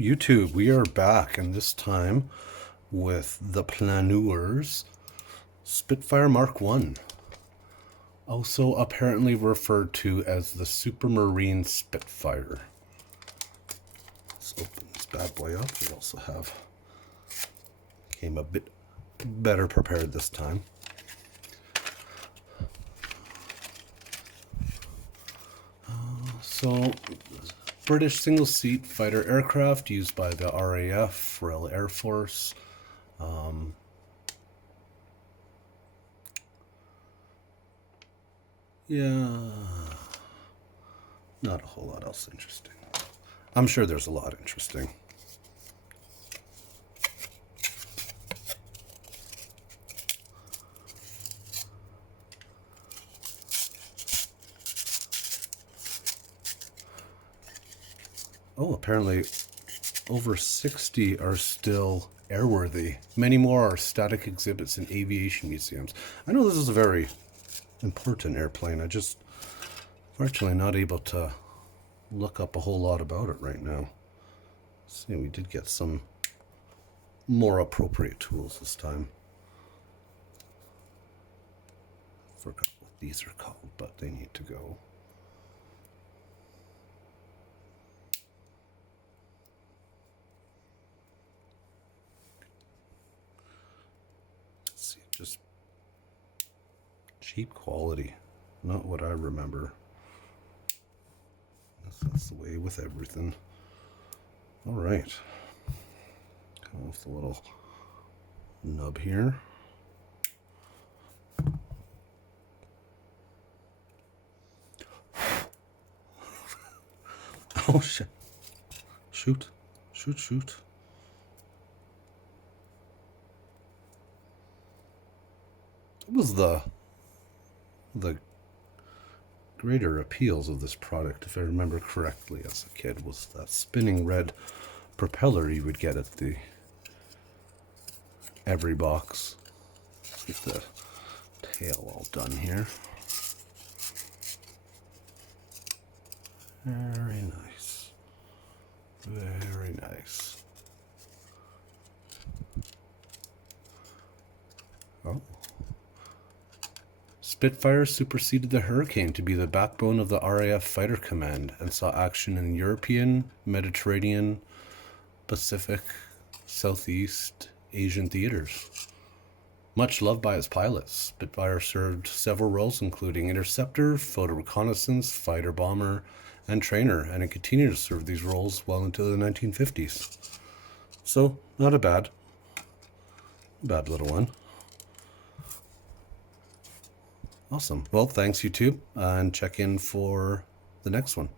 YouTube, we are back, and this time with the Planeurs Spitfire Mk1, also apparently referred to as the Supermarine Spitfire. Let's open this bad boy up. We also came a bit better prepared this time. So, British single-seat fighter aircraft used by the RAF, Royal Air Force. Yeah, not a whole lot else interesting. I'm sure there's a lot interesting. Oh, apparently over 60 are still airworthy. Many more are static exhibits in aviation museums. I know this is a very important airplane. I just fortunately not able to look up a whole lot about it right now. See, we did get some more appropriate tools this time. Forgot what these are called, but they need to go. Let's see, just cheap quality, not what I remember. That's the way with everything. All right, come off the little nub here. Oh shit! Shoot! Shoot! Shoot! What was the greater appeals of this product, if I remember correctly as a kid, was that spinning red propeller you would get at the every box. Let's get the tail all done here. Very nice. Very nice. Oh. Spitfire superseded the Hurricane to be the backbone of the RAF Fighter Command and saw action in European, Mediterranean, Pacific, Southeast Asian theaters. Much loved by its pilots, Spitfire served several roles including interceptor, photo reconnaissance, fighter bomber, and trainer, and it continued to serve these roles well into the 1950s. So, not a bad little one. Awesome. Well, thanks YouTube, and check in for the next one.